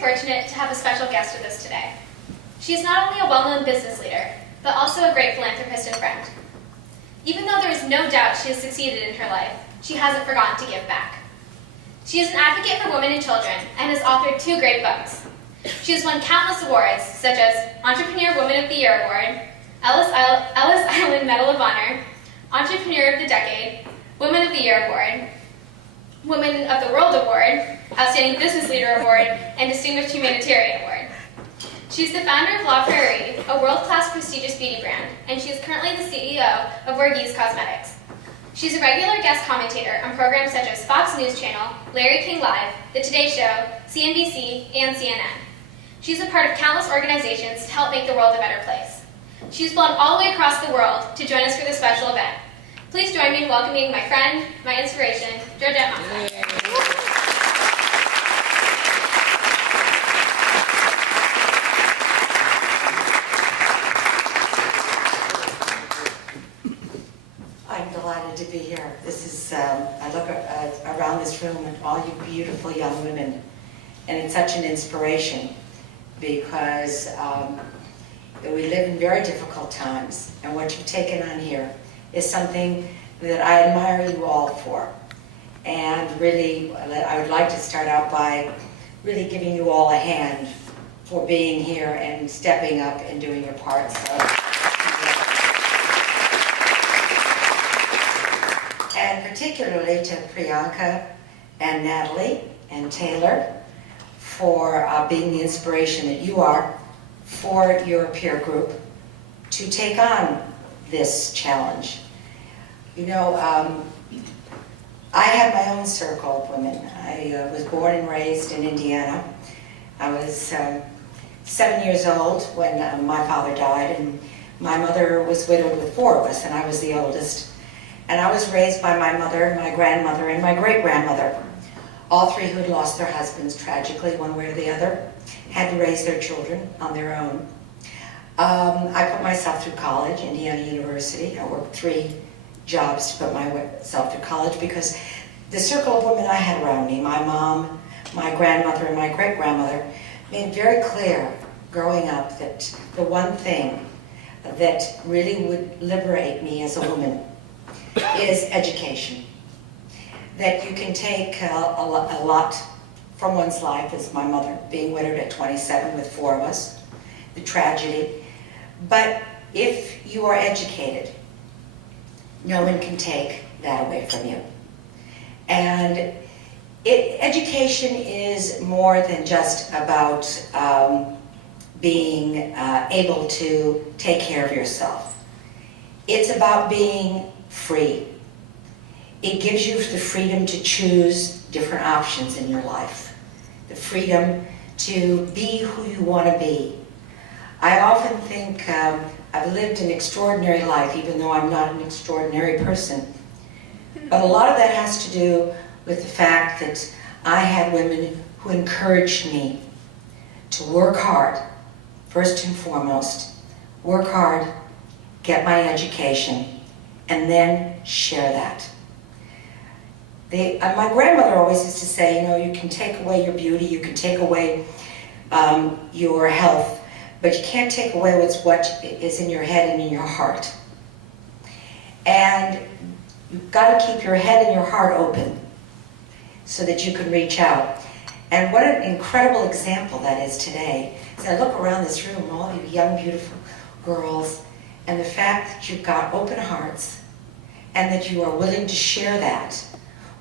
fortunate to have a special guest with us today. She is not only a well-known business leader, but also a great philanthropist and friend. Even though there is no doubt she has succeeded in her life, she hasn't forgotten to give back. She is an advocate for women and children and has authored 2 great books. She has won countless awards, such as Entrepreneur Woman of the Year Award, Ellis Island Medal of Honor, Entrepreneur of the Decade, Woman of the Year Award, Woman of the World Award, Outstanding Business Leader Award, and Distinguished Humanitarian Award. She's the founder of La Prairie, a world-class prestigious beauty brand, and she is currently the CEO of Voorhees Cosmetics. She's a regular guest commentator on programs such as Fox News Channel, Larry King Live, The Today Show, CNBC, and CNN. She's a part of countless organizations to help make the world a better place. She's flown all the way across the world to join us for this special event. Please join me in welcoming my friend, my inspiration, Georgette Mosbacher. I'm delighted to be here. This is, I look around this room at all you beautiful young women, and it's such an inspiration because we live in very difficult times, and what you've taken on here is something that I admire you all for. And really, I would like to start out by really giving you all a hand for being here and stepping up and doing your part. So, and particularly to Priyanka and Natalie and Taylor for being the inspiration that you are for your peer group to take on this challenge. You know, I have my own circle of women. I was born and raised in Indiana. I was 7 years old when my father died, and my mother was widowed with 4 of us, and I was the oldest. And I was raised by my mother, my grandmother, and my great-grandmother, all 3 who had lost their husbands tragically, one way or the other, had to raise their children on their own. I put myself through college, Indiana University. I worked 3 jobs to put myself through college because the circle of women I had around me, my mom, my grandmother, and my great-grandmother, made it very clear growing up that the one thing that really would liberate me as a woman is education. That you can take a lot from one's life, as my mother being widowed at 27 with 4 of us, the tragedy. But if you are educated, no one can take that away from you. And education is more than just about being able to take care of yourself. It's about being free. It gives you the freedom to choose different options in your life, the freedom to be who you want to be. I often think I've lived an extraordinary life, even though I'm not an extraordinary person. But a lot of that has to do with the fact that I had women who encouraged me to work hard, first and foremost, work hard, get my education, and then share that. My grandmother always used to say, you know, you can take away your beauty, you can take away your health, but you can't take away what is in your head and in your heart. And you've got to keep your head and your heart open so that you can reach out. And what an incredible example that is today. As I look around this room, all you young, beautiful girls, and the fact that you've got open hearts and that you are willing to share that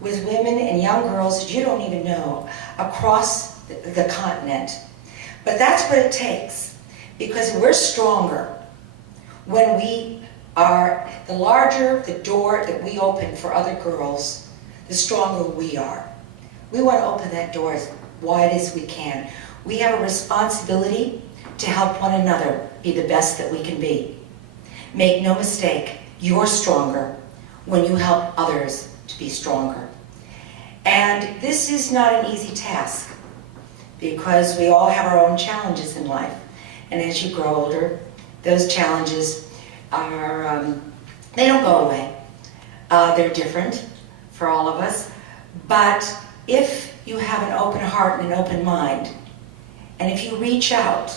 with women and young girls that you don't even know across the continent. But that's what it takes, because we're stronger when we are, the larger the door that we open for other girls, the stronger we are. We want to open that door as wide as we can. We have a responsibility to help one another be the best that we can be. Make no mistake, you're stronger when you help others to be stronger. And this is not an easy task, because we all have our own challenges in life. And as you grow older, those challenges are, they don't go away. They're different for all of us. But if you have an open heart and an open mind, And if you reach out,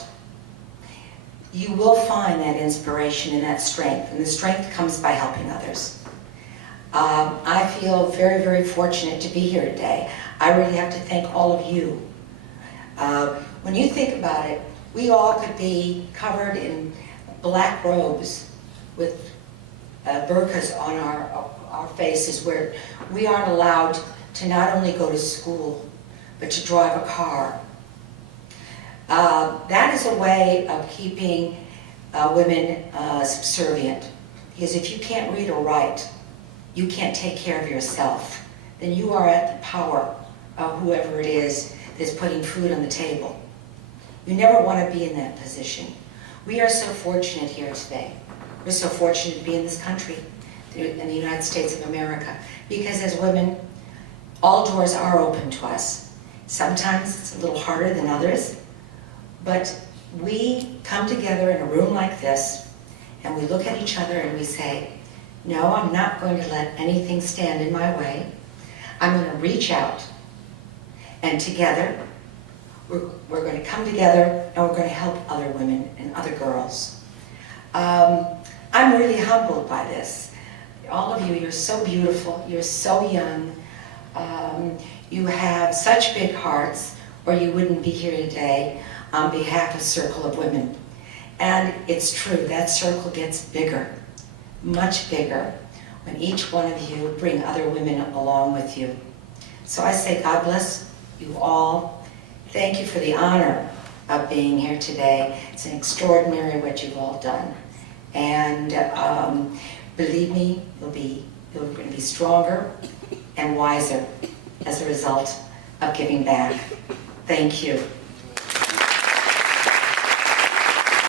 you will find that inspiration and that strength. And the strength comes by helping others. I feel very, very fortunate to be here today. I really have to thank all of you. When you think about it, we all could be covered in black robes with burqas on our faces, where we aren't allowed to not only go to school, but to drive a car. That is a way of keeping women subservient. Because if you can't read or write, you can't take care of yourself, then you are at the power of whoever it is that's putting food on the table. You never want to be in that position. We are so fortunate here today. We're so fortunate to be in this country, in the United States of America, because as women, all doors are open to us. Sometimes it's a little harder than others, but we come together in a room like this, and we look at each other and we say, no, I'm not going to let anything stand in my way. I'm going to reach out, and together, we're going to come together and we're going to help other women and other girls. I'm really humbled by this. All of you, you're so beautiful, you're so young, you have such big hearts, or you wouldn't be here today on behalf of Circle of Women. And it's true, that circle gets bigger, much bigger, when each one of you bring other women along with you. So I say God bless you all. Thank you for the honor of being here today. It's an extraordinary what you've all done. And believe me, you're going to be stronger and wiser as a result of giving back. Thank you.